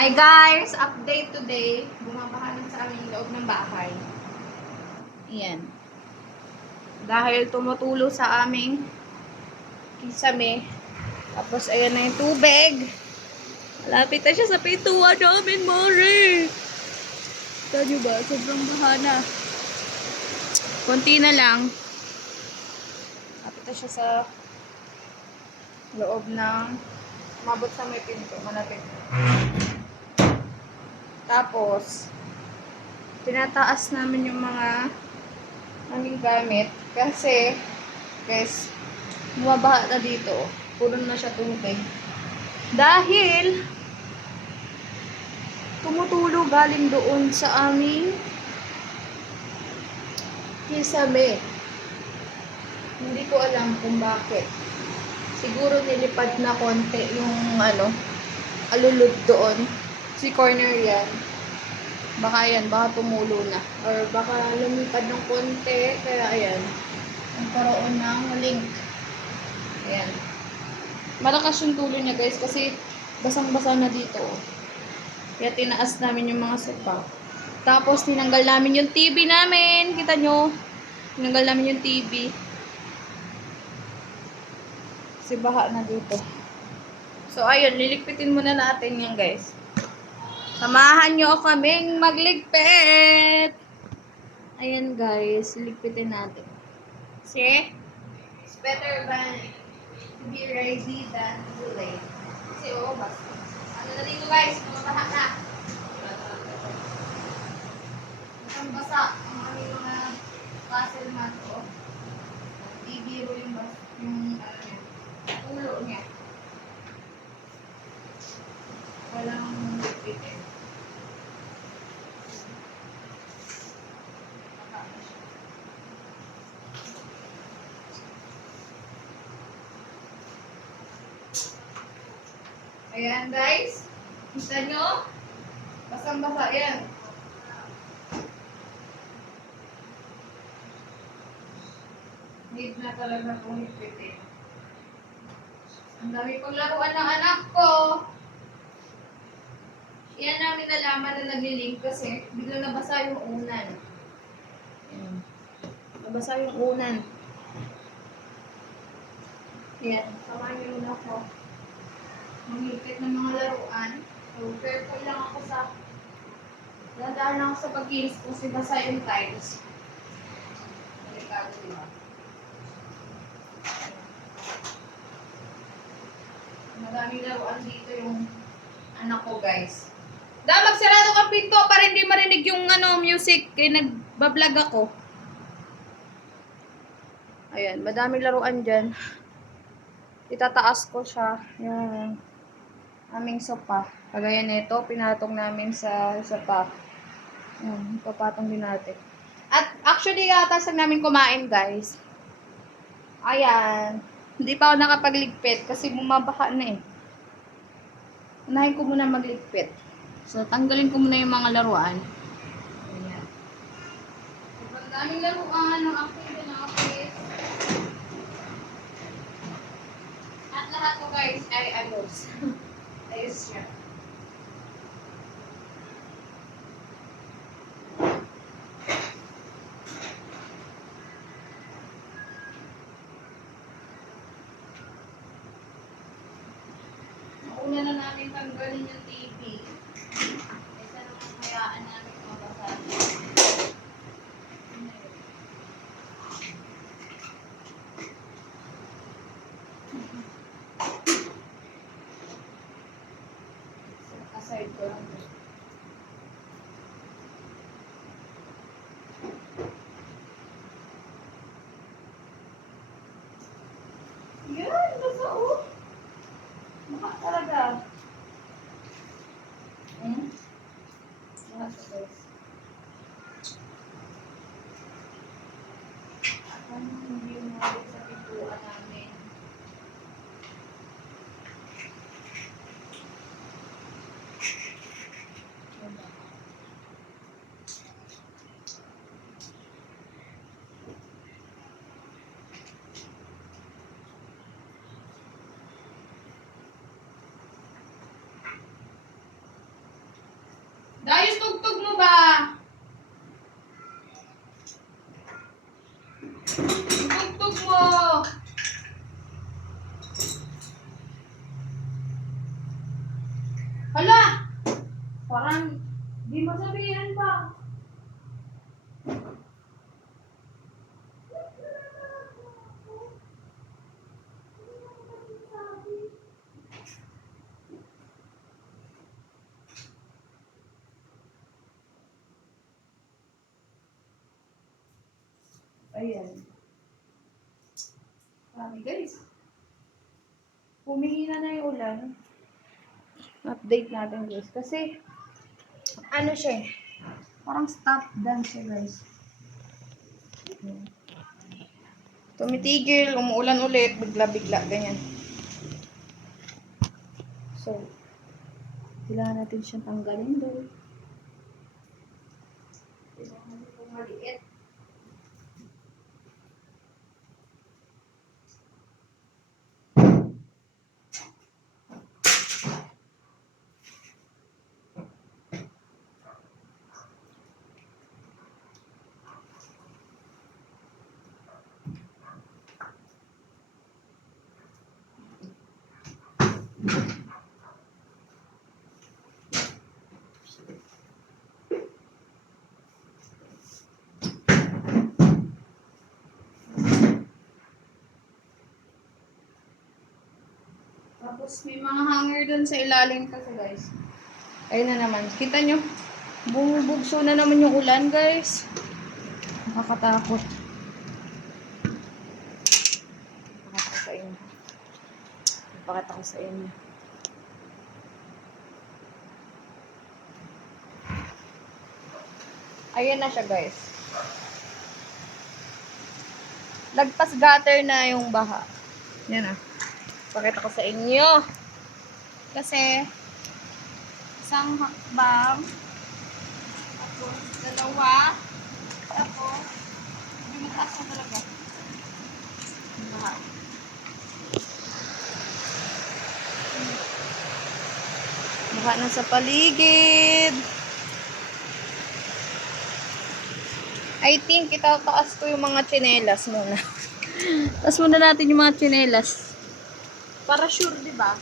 Hi guys! Update today. Bumabahanan sa aming loob ng bahay. Ayan. Dahil tumutulo sa aming kisame. Tapos ayan na yung tubig. Malapit na siya sa pintuan namin, Mari. Kita nyo ba? Sobrang bahana. Konti na lang. Malapit na siya sa loob ng mabot sa may pinto. Malapit. Tapos, tinataas namin yung mga aming gamit kasi, guys, bumabaha na dito. Puno na siya tubig. Dahil, tumutulo galing doon sa aming kisame. Hindi ko alam kung bakit. Siguro nilipad na konti yung ano, alulod doon. Si corner yan. Baka yan, baka tumulo na. Or baka lumipad ng konti. Kaya ayan, nagkaroon ng link. Ayan. Malakas yung tulo niya guys kasi basang-basa na dito. Kaya tinaas namin yung mga sopa. Tapos tinanggal namin yung TV namin. Kita nyo? Tinanggal namin yung TV. Kasi baha na dito. So, ayun, liligpitin muna natin yan, guys. Samahan nyo kaming magligpit! Ayan, guys. Liligpitin natin. See? It's better than to be ready than too late. Kasi, oo, bas. Ano na dito, guys? Mga baha na. Ang basa. Ang aming mga castle mat ko. Bibiro yung bas. Yung, ano. Ulo niya. Ayan guys. Kita nyo? Basang-basa yan. Need na talaga kong lipitin. Ang dami pang laruan ng anak ko. Yan namin nalaman na naglilink kasi biglang nabasa yung unan. Ayan. Nabasa yung unan. Yan. Samahan niyo muna ako. Mamilipit ng mga laruan. So, careful lang ako sa Dadaan lang ako sa pag-kinis kasi basa yung tiles. Delikado, di ba? Maraming laruan dito yung anak ko, guys. Da, magsarado ka pinto para hindi marinig yung ano, music. Kaya nagbablog ako. Ayan, madaming laruan dyan. Itataas ko siya. Yung aming sopa. Kagaya nito, pinatong namin sa sopa. Ayan, papatong din natin. At actually, atasag namin kumain, guys. Ayan. Hindi pa ako nakapagligpit kasi bumabaha na eh. Unahin ko muna magligpit. So, tanggalin ko muna yung mga laruan. Ayan. Sobrang daming laruan ng aking ng office. At lahat ko guys ay ayos. ayos siya. Una na natin tanggalin yung TV. Isa naman hayaan namin mabasa. Aside ko lang. Yan, basa oh. Baka talaga. Hmm? Baka guys. Ano hindi umabot sa pintuan namin? Diba? Hala! Parang di mo sabihin pa. Ayan. Marami guys. Humihina na yung ulan. Update natin guys. Kasi, ano siya eh. Parang stop dance siya guys. Tumitigil, umuulan ulit, bigla-bigla, ganyan. So, kailangan natin siyang tanggalin doon. Kailangan ito maliit. Tapos may mga hanger doon sa ilalim kasi guys. Ayun na naman. Kita nyo? Bumubugso na naman yung ulan guys. Nakakatakot. Ko sa inyo. Pakita ko sa inyo. Ayan na siya guys. Lagpas gutter na yung baha. Yan ah. Pakita ko sa inyo. Kasi, isang hakbang, tapos dalawa, tapos, hindi mataas na talaga. Baha. Baha na sa paligid. I think itataas ko yung mga tsinelas muna. Taas muna natin yung mga tsinelas. Para sure, di ba?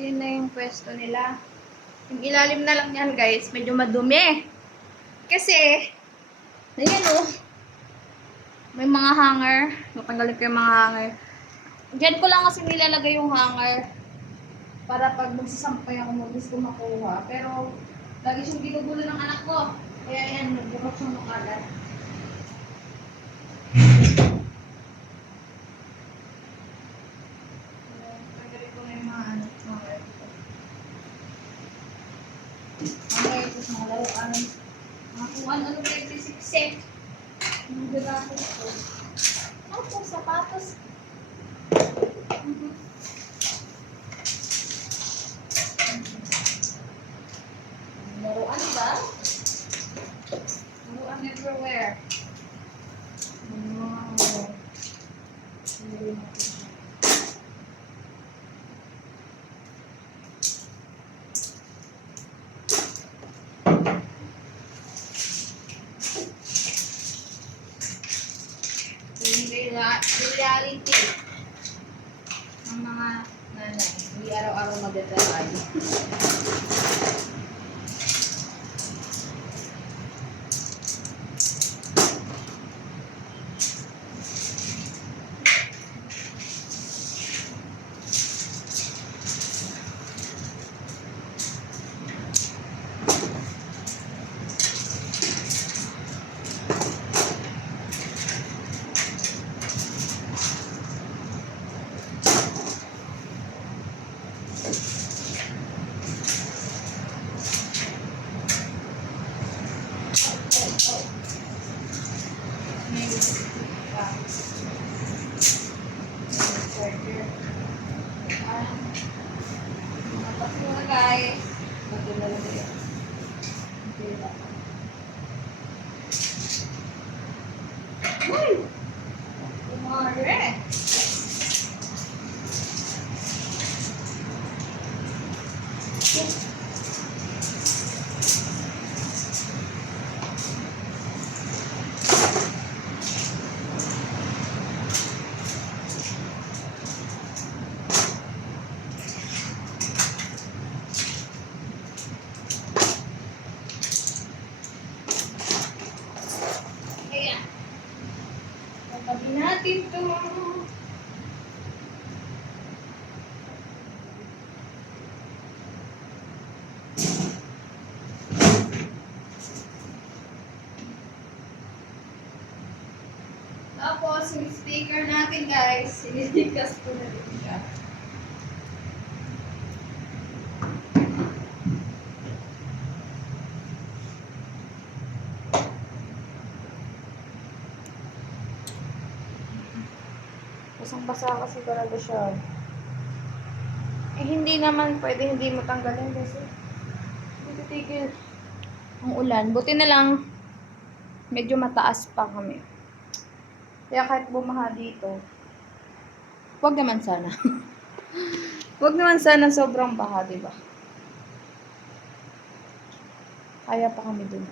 So, ayun na yung pwesto nila. Yung ilalim na lang yan, guys. Medyo madumi. Kasi, ayan o. May mga hanger. Natanggalin ko yung mga hanger. Diyan ko lang kasi nilalagay yung hanger. Para pag magsasampay ako, mabilis ko makuha. Pero, lagi siyang ginugulo ng anak ko. Kaya yan, nagbukas siyang makalat. 1 over reality ng mga nanay. Hindi araw-araw magdadaan. May pa. Charger. Ah. Guys. Magdala na. Uy! Kumare! Ayan. Tatabi natin to. Tapos, yung speaker natin guys, sinilikas ko na rin siya. Basang-basa kasi talaga siya. Eh, hindi naman pwede hindi mo tanggalin kasi hindi titigil ang ulan. Buti na lang medyo mataas pa kami. Kaya kahit bumaha dito, wag naman sana. wag naman sana sobrang baha, di ba? Kaya pa kami dun.